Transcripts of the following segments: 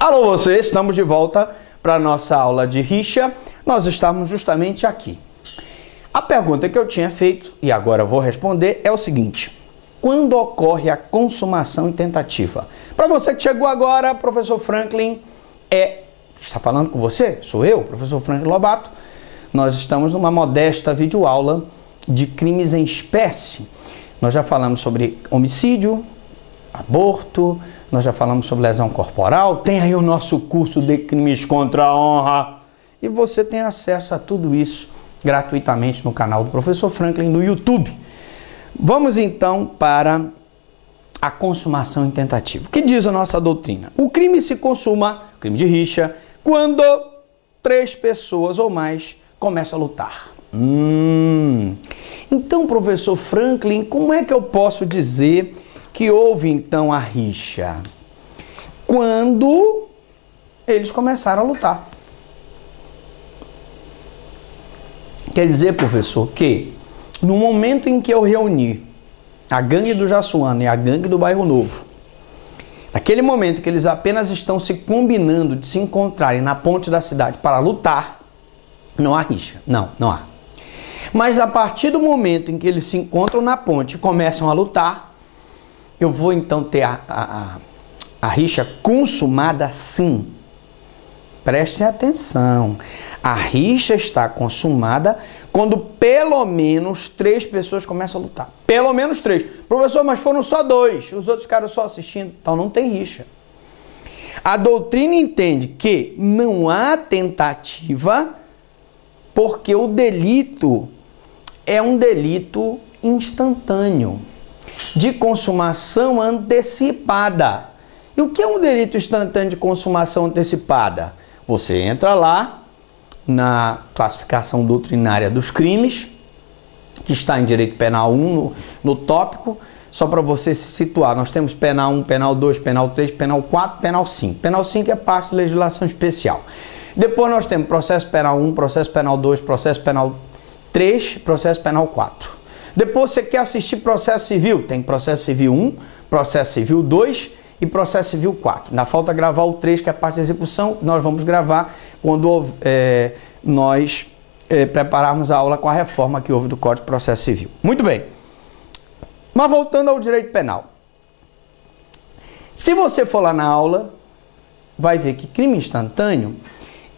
Alô você, estamos de volta para a nossa aula de rixa. Nós estamos justamente aqui. A pergunta que eu tinha feito, e agora eu vou responder, é o seguinte: quando ocorre a consumação em tentativa? Para você que chegou agora, professor Franklin está falando com você? Sou eu, professor Franklin Lobato. Nós estamos numa modesta videoaula de crimes em espécie. Nós já falamos sobre homicídio, aborto, nós já falamos sobre lesão corporal, tem aí o nosso curso de crimes contra a honra. E você tem acesso a tudo isso gratuitamente no canal do professor Franklin no YouTube. Vamos então para a consumação em tentativa. O que diz a nossa doutrina? O crime se consuma, crime de rixa, quando 3 pessoas ou mais começam a lutar. Então, professor Franklin, como é que eu posso dizer que houve então a rixa? Quando eles começaram a lutar. Quer dizer, professor, que no momento em que eu reuni a gangue do Jassuana e a gangue do Bairro Novo, naquele momento que eles apenas estão se combinando de se encontrarem na ponte da cidade para lutar, não há rixa. Não há. Mas a partir do momento em que eles se encontram na ponte e começam a lutar, eu vou então ter a rixa consumada sim. Prestem atenção. A rixa está consumada quando pelo menos 3 pessoas começam a lutar. Pelo menos 3. Professor, mas foram só 2. Os outros ficaram só assistindo. Então não tem rixa. A doutrina entende que não há tentativa porque o delito é um delito instantâneo, de consumação antecipada. E o que é um delito instantâneo de consumação antecipada? Você entra lá na classificação doutrinária dos crimes, que está em Direito Penal 1, no tópico, só para você se situar. Nós temos Penal 1, Penal 2, Penal 3, Penal 4, Penal 5. Penal 5 é parte da legislação especial. Depois nós temos Processo Penal 1, Processo Penal 2, Processo Penal 3, Processo Penal 4. Depois você quer assistir Processo Civil, tem Processo Civil 1, Processo Civil 2 e Processo Civil 4. Ainda falta gravar o 3, que é a parte da execução, nós vamos gravar quando nós prepararmos a aula com a reforma que houve do Código de Processo Civil. Muito bem. Mas voltando ao direito penal. Se você for lá na aula, vai ver que crime instantâneo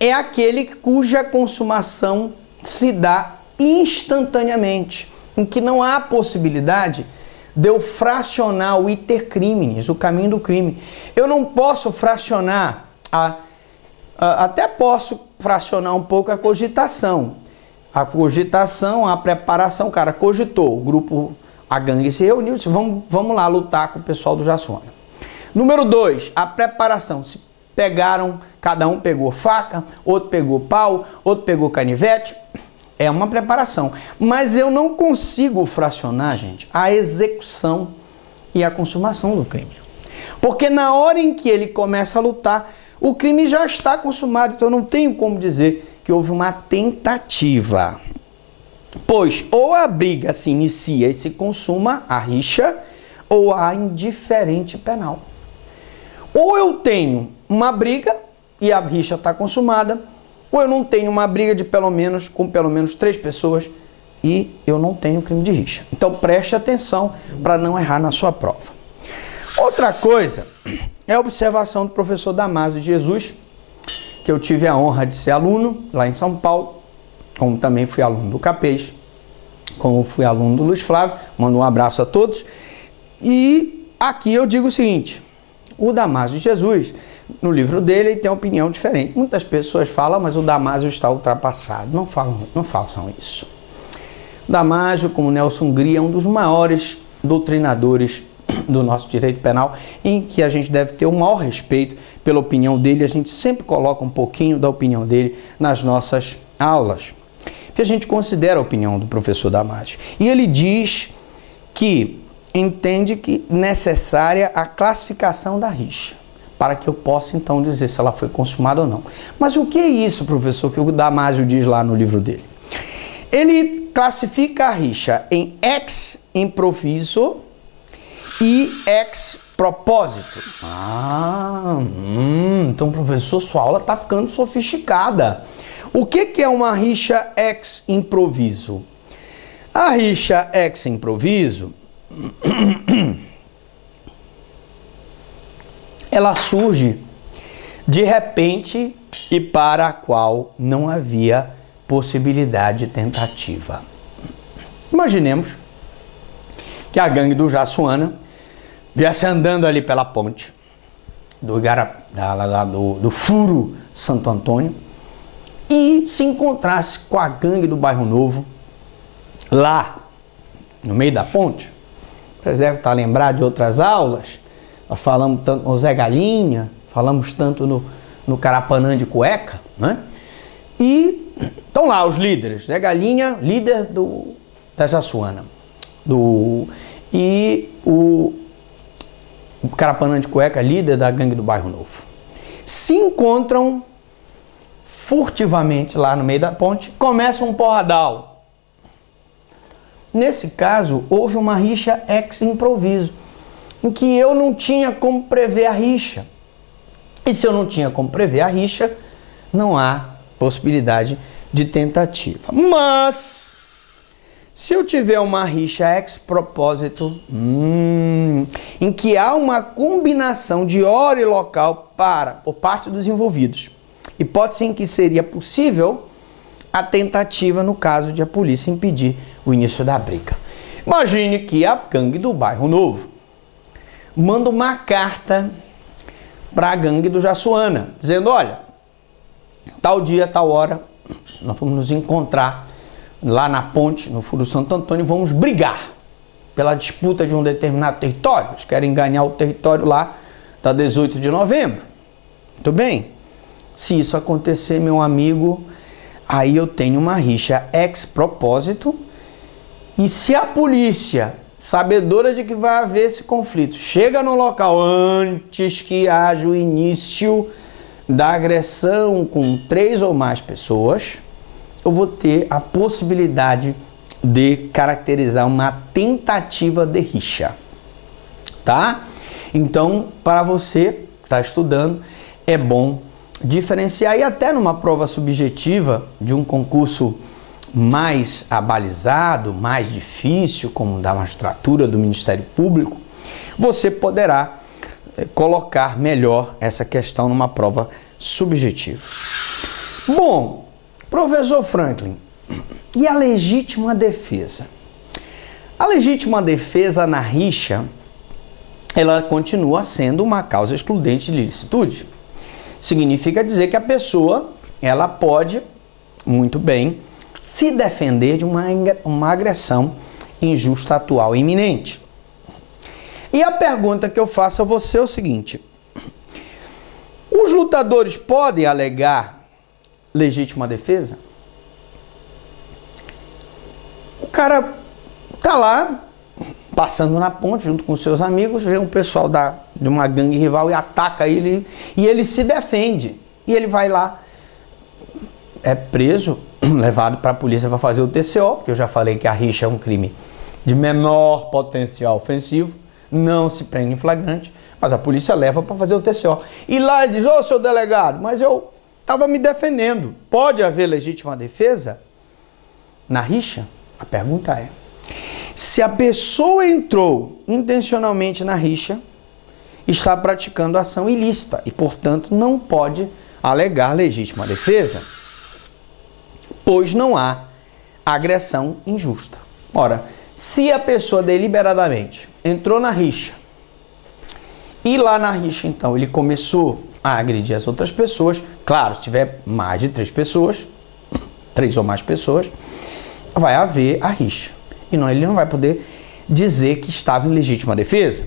é aquele cuja consumação se dá instantaneamente, em que não há possibilidade de eu fracionar o iter criminis, o caminho do crime. Eu não posso fracionar, até posso fracionar um pouco a cogitação. A cogitação, a preparação, o cara cogitou, o grupo, a gangue se reuniu, disse, vamos lá lutar com o pessoal do Jassuana. Número 2, a preparação. Se pegaram, cada um pegou faca, outro pegou pau, outro pegou canivete. É uma preparação. Mas eu não consigo fracionar, gente, a execução e a consumação do crime. Porque na hora em que ele começa a lutar, o crime já está consumado. Então eu não tenho como dizer que houve uma tentativa. Pois ou a briga se inicia e se consuma, a rixa, ou a indiferente penal. Ou eu tenho uma briga e a rixa está consumada, ou eu não tenho uma briga com pelo menos 3 pessoas e eu não tenho crime de rixa. Então preste atenção para não errar na sua prova. Outra coisa é a observação do professor Damásio de Jesus, que eu tive a honra de ser aluno lá em São Paulo, como também fui aluno do Capês, como fui aluno do Luiz Flávio, mando um abraço a todos. E aqui eu digo o seguinte: o Damásio de Jesus, no livro dele, ele tem uma opinião diferente. Muitas pessoas falam, mas o Damásio está ultrapassado. Não façam isso. O Damásio, como Nelson Hungria, é um dos maiores doutrinadores do nosso direito penal, em que a gente deve ter o maior respeito pela opinião dele. A gente sempre coloca um pouquinho da opinião dele nas nossas aulas, porque a gente considera a opinião do professor Damásio. E ele diz que entende que é necessária a classificação da rixa, para que eu possa então dizer se ela foi consumada ou não. Mas o que é isso, professor, que o Damásio diz lá no livro dele? Ele classifica a rixa em ex improviso e ex propósito. Então, professor, sua aula está ficando sofisticada. O que é uma rixa ex improviso? A rixa ex improviso, ela surge de repente e para a qual não havia possibilidade de tentativa. Imaginemos que a gangue do Jassuana viesse andando ali pela ponte do Furo Santo Antônio e se encontrasse com a gangue do Bairro Novo lá no meio da ponte. Vocês devem estar lembrados de outras aulas. Nós falamos tanto no Zé Galinha, falamos tanto no Carapanã de Cueca, né? E estão lá os líderes. Zé Galinha, líder da Jassuana. E o Carapanã de Cueca, líder da gangue do Bairro Novo. Se encontram furtivamente lá no meio da ponte, começa um porradal. Nesse caso, houve uma rixa ex improviso, em que eu não tinha como prever a rixa. E se eu não tinha como prever a rixa, não há possibilidade de tentativa. Mas, se eu tiver uma rixa ex propósito, em que há uma combinação de hora e local por parte dos envolvidos, hipótese em que seria possível a tentativa no caso de a polícia impedir o início da briga. Imagine que a gangue do Bairro Novo manda uma carta para a gangue do Jassuana, dizendo, olha, tal dia, tal hora, nós vamos nos encontrar lá na ponte, no Furo Santo Antônio, e vamos brigar pela disputa de um determinado território. Eles querem ganhar o território lá da 18 de novembro. Muito bem. Se isso acontecer, meu amigo, aí eu tenho uma rixa ex propósito. E se a polícia, sabedora de que vai haver esse conflito, chega no local antes que haja o início da agressão com 3 ou mais pessoas, eu vou ter a possibilidade de caracterizar uma tentativa de rixa, tá? Então, para você que está estudando, é bom diferenciar, e até numa prova subjetiva de um concurso mais abalizado, mais difícil, como da magistratura, do Ministério Público, você poderá colocar melhor essa questão numa prova subjetiva. Bom, professor Franklin, e a legítima defesa? A legítima defesa na rixa, ela continua sendo uma causa excludente de ilicitude. Significa dizer que a pessoa, ela pode, muito bem, se defender de uma agressão injusta, atual e iminente. E a pergunta que eu faço a você é o seguinte: os lutadores podem alegar legítima defesa? O cara tá lá, passando na ponte junto com seus amigos, vê um pessoal de uma gangue rival e ataca ele, e ele se defende. E ele vai lá, é preso, levado para a polícia para fazer o TCO, porque eu já falei que a rixa é um crime de menor potencial ofensivo, não se prende em flagrante, mas a polícia leva para fazer o TCO. E lá ele diz: ô, seu delegado, mas eu estava me defendendo. Pode haver legítima defesa na rixa? A pergunta é: se a pessoa entrou intencionalmente na rixa, está praticando ação ilícita e, portanto, não pode alegar legítima defesa, pois não há agressão injusta. Ora, se a pessoa deliberadamente entrou na rixa e lá na rixa, então, ele começou a agredir as outras pessoas, claro, se tiver mais de 3 pessoas, 3 ou mais pessoas, vai haver a rixa. E ele não vai poder dizer que estava em legítima defesa.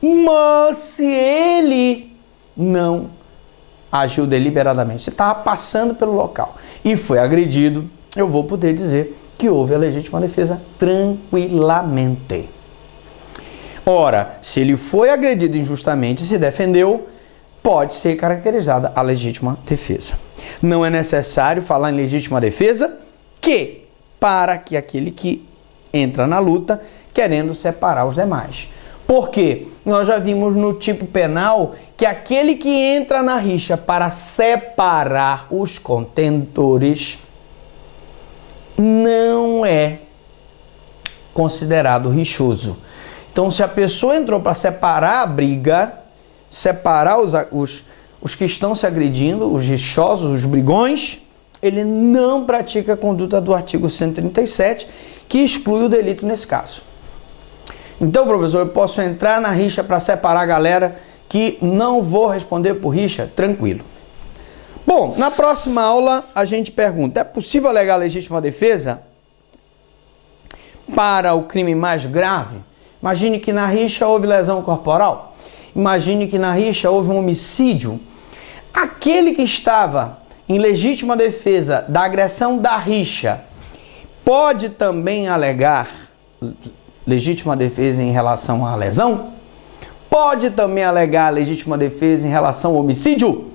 Mas se ele não agiu deliberadamente, se estava passando pelo local e foi agredido, eu vou poder dizer que houve a legítima defesa tranquilamente. Ora, se ele foi agredido injustamente e se defendeu, pode ser caracterizada a legítima defesa. Não é necessário falar em legítima defesa para que aquele que entra na luta querendo separar os demais. Por quê? Nós já vimos no tipo penal que aquele que entra na rixa para separar os contentores não é considerado rixoso. Então, se a pessoa entrou para separar a briga, separar os que estão se agredindo, os rixosos, os brigões, ele não pratica a conduta do artigo 137, que exclui o delito nesse caso. Então, professor, eu posso entrar na rixa para separar a galera que não vou responder por rixa? Tranquilo. Bom, na próxima aula a gente pergunta, é possível alegar legítima defesa para o crime mais grave? Imagine que na rixa houve lesão corporal. Imagine que na rixa houve um homicídio. Aquele que estava em legítima defesa da agressão da rixa pode também alegar legítima defesa em relação à lesão? Pode também alegar legítima defesa em relação ao homicídio?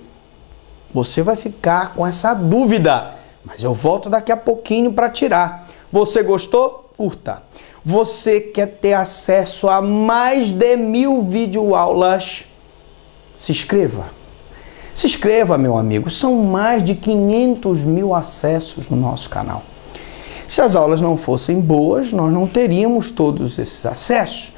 Você vai ficar com essa dúvida, mas eu volto daqui a pouquinho para tirar. Você gostou? Curta. Você quer ter acesso a mais de 1000 videoaulas? Se inscreva. Se inscreva, meu amigo. São mais de 500 mil acessos no nosso canal. Se as aulas não fossem boas, nós não teríamos todos esses acessos.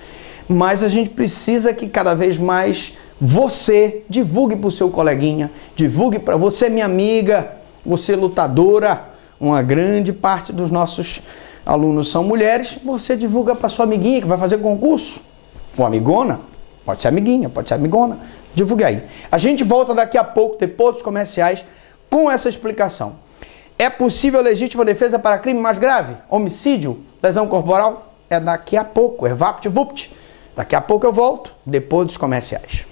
Mas a gente precisa que cada vez mais você divulgue para o seu coleguinha, divulgue para você, minha amiga, você lutadora. Uma grande parte dos nossos alunos são mulheres. Você divulga para sua amiguinha que vai fazer concurso. Ou amigona, pode ser amiguinha, pode ser amigona. Divulgue aí. A gente volta daqui a pouco, depois dos comerciais, com essa explicação. É possível legítima defesa para crime mais grave? Homicídio? Lesão corporal? É daqui a pouco, é vapt-vupt. Daqui a pouco eu volto, depois dos comerciais.